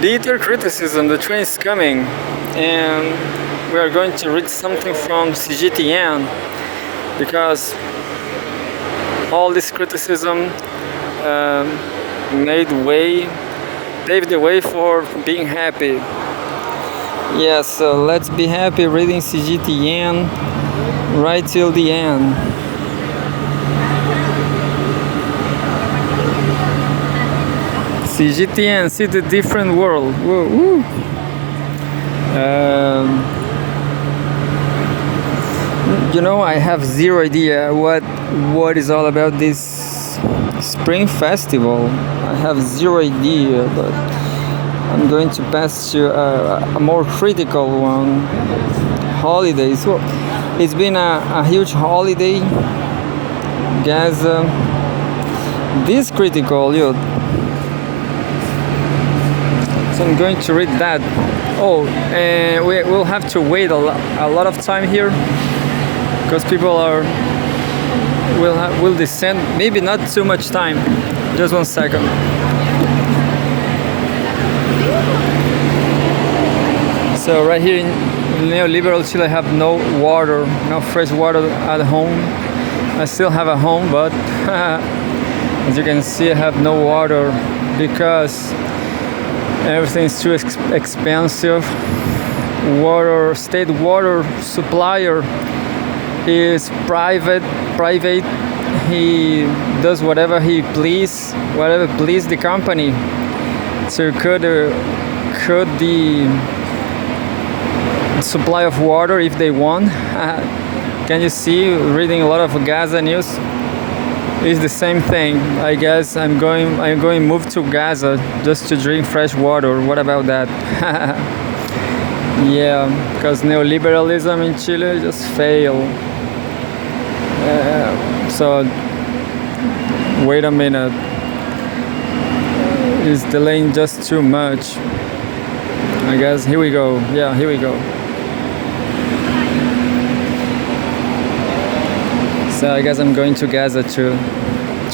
bitter criticism. The train is coming, and we are going to read something from Cgtn because all this criticism paved the way for being happy. Yes, so let's be happy reading Cgtn right till the end. Cgtn, see the different world. Whoa, woo. I have zero idea what is all about this spring festival. I have zero idea, but I'm going to pass to a more critical one. Holidays. Well, it's been a huge holiday. Gaza. This critical, so I'm going to read that. We will have to wait a lot of time here because people will descend. Maybe not too much time. Just 1 second. So right here in neoliberal Chile, I have no water, no fresh water at home. I still have a home, but as you can see, I have no water because everything is too expensive. State water supplier is private. He does whatever please the company to cut the supply of water if they want. Can you see? Reading a lot of Gaza news. It's the same thing. I guess I'm going to move to Gaza just to drink fresh water. What about that? Yeah, because neoliberalism in Chile just failed. So wait a minute. It's delaying just too much. I guess here we go. Yeah, here we go. So I guess I'm going to Gaza to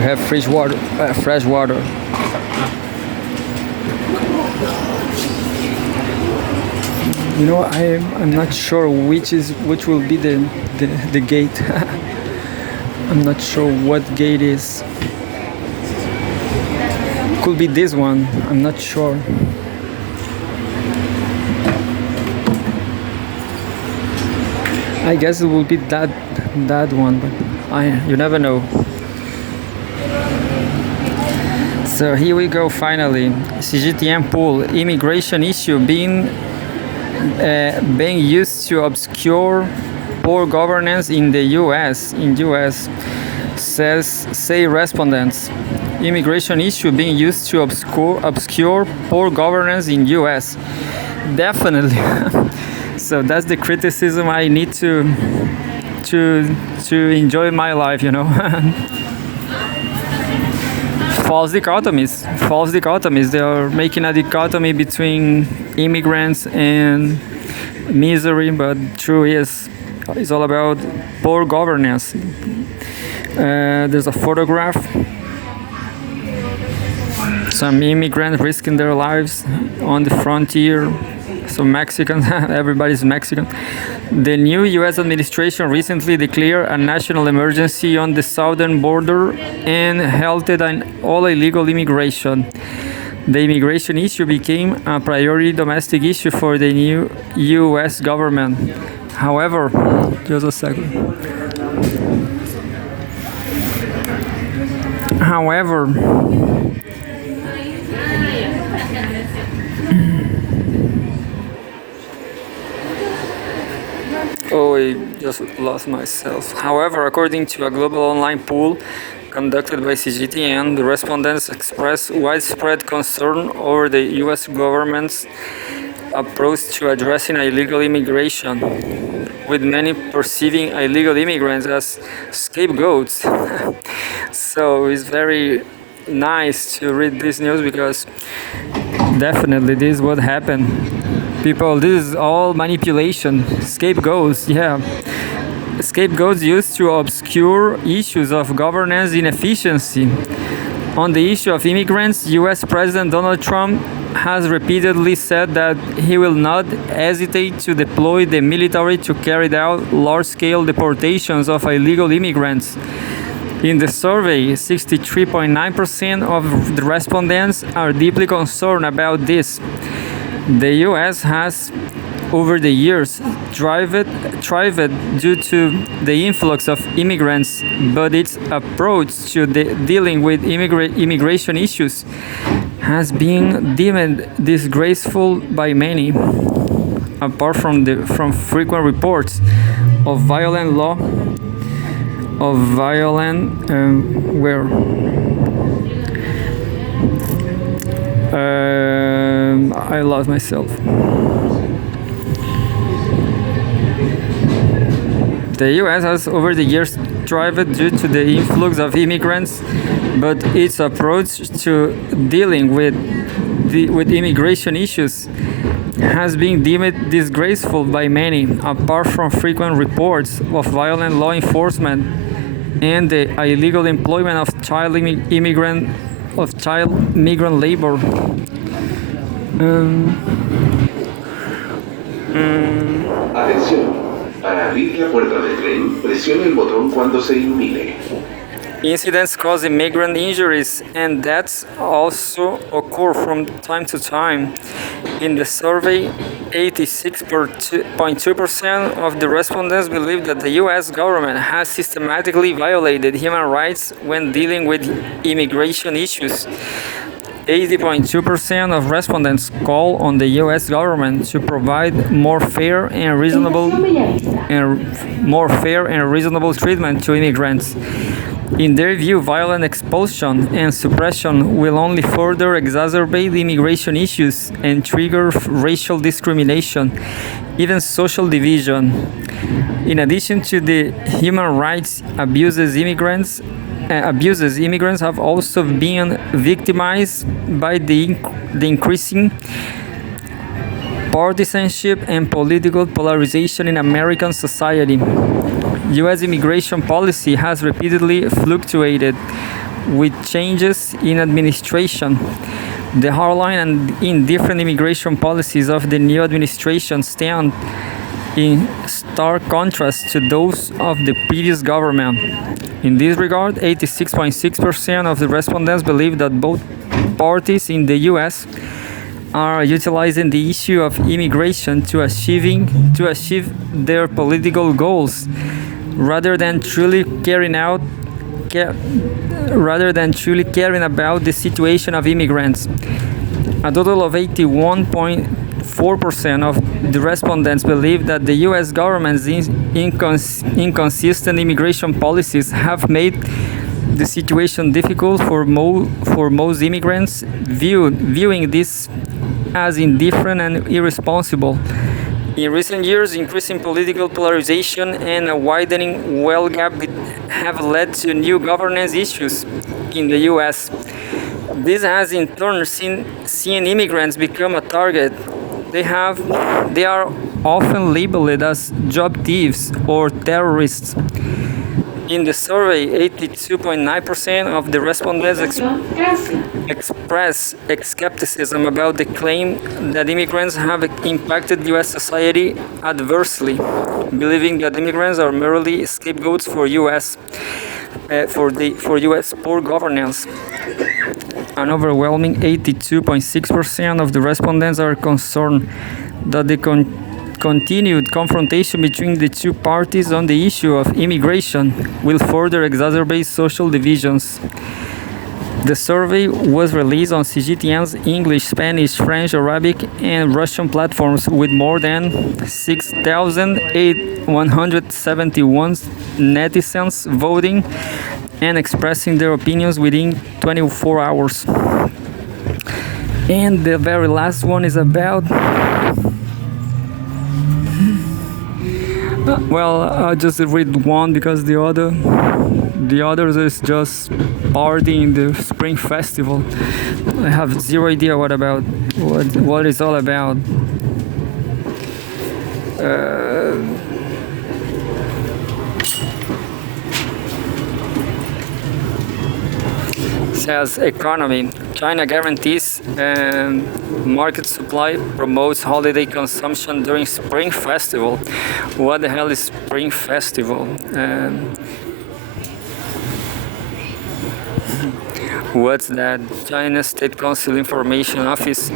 have fresh water. I'm not sure which will be the gate. I'm not sure what gate is. Could be this one. I'm not sure. I guess it will be that one, but you never know. So here we go. Finally, Cgtn poll: immigration issue being used to obscure poor governance in the U.S. Say respondents. Immigration issue being used to obscure poor governance in U.S. Definitely. So that's the criticism I need to enjoy my life, False dichotomies. They are making a dichotomy between immigrants and misery, but true is it's all about poor governance. There's a photograph. Some immigrants risking their lives on the frontier. So Mexican, everybody's Mexican. The new U.S. administration recently declared a national emergency on the southern border and halted all illegal immigration. The immigration issue became a priority domestic issue for the new U.S. government. However, just a second. Oh, I just lost myself. However, according to a global online poll conducted by Cgtn, the respondents expressed widespread concern over the U.S. government's approach to addressing illegal immigration, with many perceiving illegal immigrants as scapegoats. So it's very nice to read this news because definitely this is what happened. People, this is all manipulation. Scapegoats, yeah. Scapegoats used to obscure issues of governance inefficiency. On the issue of immigrants, U.S. President Donald Trump has repeatedly said that he will not hesitate to deploy the military to carry out large-scale deportations of illegal immigrants. In the survey, 63.9% of the respondents are deeply concerned about this. The U.S. has, over the years, thrived due to the influx of immigrants, but its approach to dealing with immigration issues has been deemed disgraceful by many. Apart from frequent reports of violent I lost myself. The U.S. has over the years thrived due to the influx of immigrants, but its approach to dealing with immigration issues has been deemed disgraceful by many. Apart from frequent reports of violent law enforcement and the illegal employment of child migrant labor. Atención. Para abrir la puerta del tren, presione el botón cuando se ilumine. Incidents causing migrant injuries and deaths also occur from time to time. In the survey, 86.2% of the respondents believe that the U.S. government has systematically violated human rights when dealing with immigration issues. 80.2% of respondents call on the U.S. government to provide more fair and reasonable treatment to immigrants. In their view, violent expulsion and suppression will only further exacerbate immigration issues and trigger racial discrimination, even social division. In addition to the human rights abuses, immigrants have also been victimized by the increasing partisanship and political polarization in American society. U.S. immigration policy has repeatedly fluctuated with changes in administration. The hardline and indifferent immigration policies of the new administration stand in stark contrast to those of the previous government. In this regard, 86.6% of the respondents believe that both parties in the U.S. are utilizing the issue of immigration to achieve their political goals, rather than truly caring about the situation of immigrants. A total of 81.4% of the respondents believe that the U.S. government's inconsistent immigration policies have made the situation difficult for most immigrants, viewing this as indifferent and irresponsible. In recent years, increasing political polarization and a widening wealth gap have led to new governance issues in the U.S. This has in turn seen immigrants become a target. They are often labeled as job thieves or terrorists. In the survey, 82.9% of the respondents express skepticism about the claim that immigrants have impacted U.S. society adversely, believing that immigrants are merely scapegoats for U.S. poor governance. An overwhelming 82.6% of the respondents are concerned that the continued confrontation between the two parties on the issue of immigration will further exacerbate social divisions. The survey was released on Cgtn'S English, Spanish, French, Arabic, and Russian platforms with more than 6,171 netizens voting and expressing their opinions within 24 hours. And the very last one is about... Well, I'll just read one because the others is just party in the Spring Festival. I have zero idea what it's all about. Says economy. China guarantees market supply, promotes holiday consumption during Spring Festival. What the hell is Spring Festival? What's that? China State Council Information Office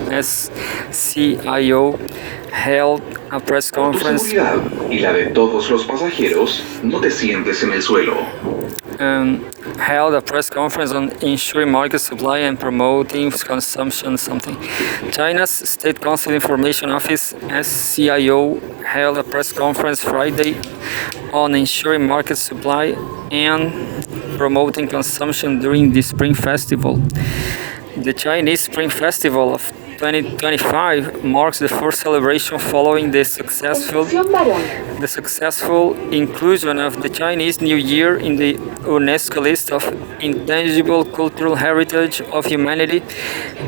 (SCIO) held a press Por tu conference seguridad y la de todos los pasajeros, no te sientes en el suelo. held a press conference on ensuring market supply and promoting consumption something. China's State Council Information Office (SCIO) held a press conference Friday on ensuring market supply and promoting consumption during the Spring Festival. The Chinese Spring Festival of 2025 marks the first celebration following the successful inclusion of the Chinese New Year in the UNESCO list of intangible cultural heritage of humanity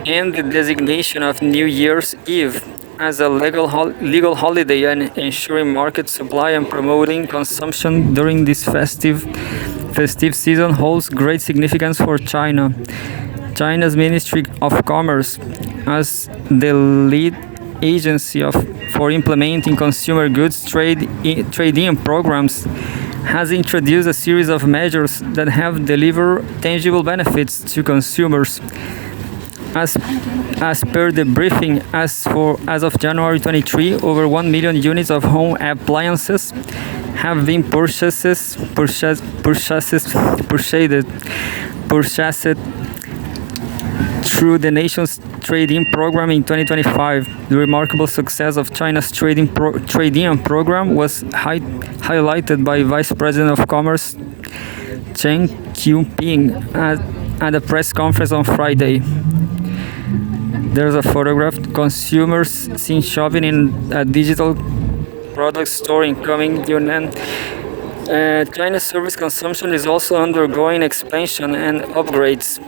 and the designation of New Year's Eve as a legal holiday and ensuring market supply and promoting consumption during this festive season holds great significance for China. China's Ministry of Commerce, as the lead agency for implementing consumer goods trade-in programs, has introduced a series of measures that have delivered tangible benefits to consumers. As per the briefing, as of January 23, over 1 million units of home appliances have been purchased through the nation's trade-in program in 2025. The remarkable success of China's trade-in program was highlighted by Vice President of Commerce Chen Qiuping at a press conference on Friday. There's a photograph. Consumers seen shopping in a digital product store in coming Yunnan. China's service consumption is also undergoing expansion and upgrades.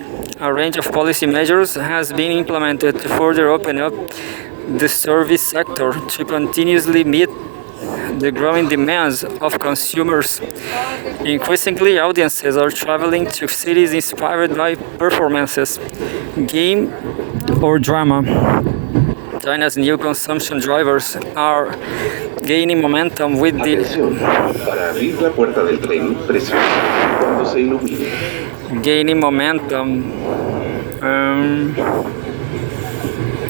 A range of policy measures has been implemented to further open up the service sector to continuously meet the growing demands of consumers. Increasingly, audiences are traveling to cities inspired by performances, game, or drama. China's new consumption drivers are gaining momentum with the Atención, para abrir la puerta del tren, presione cuando se ilumine. gaining momentum.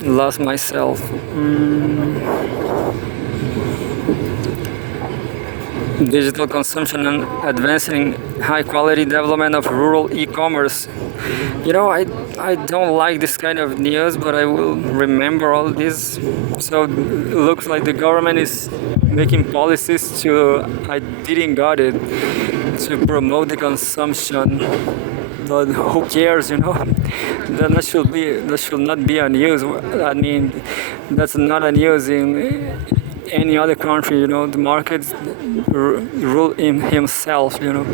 Lost myself. Digital consumption and advancing high quality development of rural e-commerce. You know, I don't like this kind of news, but I will remember all this. So it looks like the government is making policies I didn't got it, to promote the consumption. But who cares, you know? That should not be a news. I mean, that's not a news in any other country, you know. The market rule in himself, you know.